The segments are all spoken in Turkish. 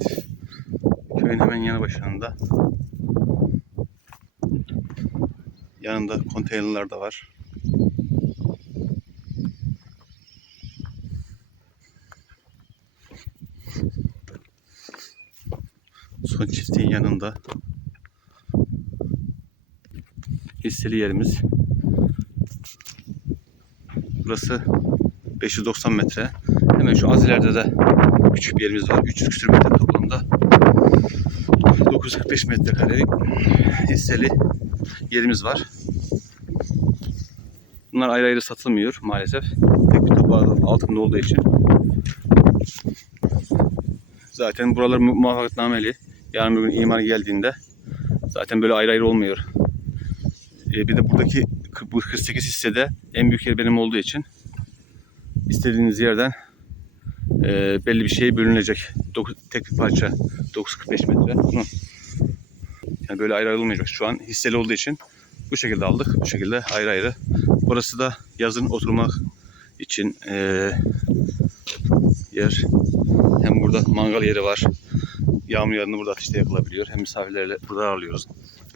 Evet. Köyün hemen yanı başında. Yanında konteynerler de var. Son çiftliğin yanında hisseli yerimiz. Burası 590 metre. Hemen şu az ileride de küçük bir yerimiz var. 300 küsur metre toplamda. 945 metrekarelik hisseli yerimiz var. Bunlar ayrı ayrı satılmıyor maalesef. Tek bir topu altında olduğu için. Zaten buralar mu- muvaffakatnameli. Yarın bir gün imar geldiğinde zaten böyle ayrı ayrı olmuyor. Ee, bir de buradaki bu 48 hissede en büyük yer benim olduğu için istediğiniz yerden e, belli bir şey bölünecek. Dokuz, tek bir parça 945 metre. Hı. Yani böyle ayrı ayrı olmayacak. Şu an hisseli olduğu için bu şekilde aldık. Bu şekilde ayrı ayrı. Burası da yazın oturmak için e, yer. Hem burada mangal yeri var. Yağmur yağdığında burada ateşte yakılabiliyor. Hem misafirlerle burada ağırlıyoruz.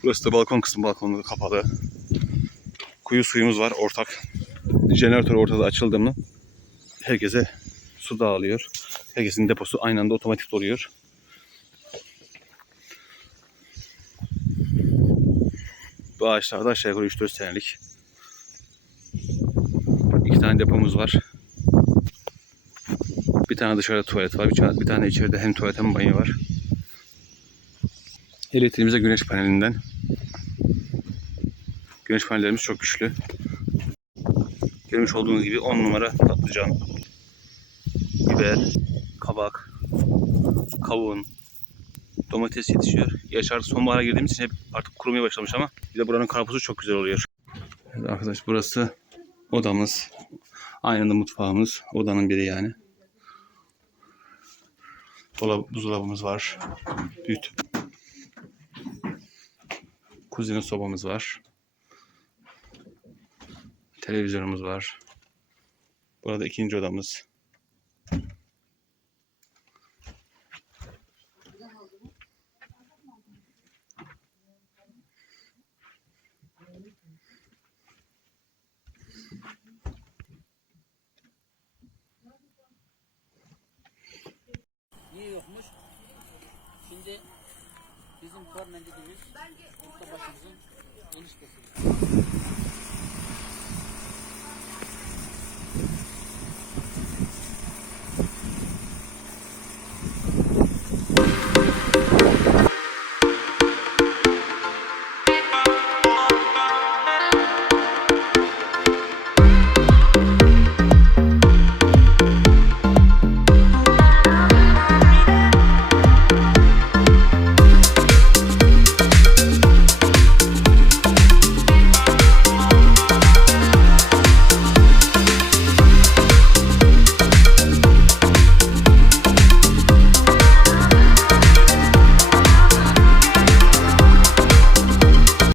Burası da balkon kısmı. Balkonu kapalı. Kuyu suyumuz var ortak. Jeneratör ortada açıldı herkese su dağılıyor. Herkesin deposu aynı anda otomatik doluyor. Bu ağaçlarda aşağı yukarı 3-4 senelik. İki tane depomuz var. Bir tane dışarıda tuvalet var. Bir tane, bir tane içeride hem tuvalet hem banyo var. Elektriğimiz de güneş panelinden. Güneş panellerimiz çok güçlü. Görmüş olduğunuz gibi 10 numara patlıcan, biber, kabak, kavun, domates yetişiyor. Yaşar sonbahara girdiğimiz için hep artık kurumaya başlamış ama bir de buranın karpuzu çok güzel oluyor. Evet arkadaş burası odamız. Aynı anda mutfağımız. Odanın biri yani. Dolap, buzdolabımız var. Büyük. Kuzine sobamız var. Televizyonumuz var. Burada ikinci odamız. Niye yokmuş? Şimdi bizim kormen dediğimiz orta başımızın eniştesi.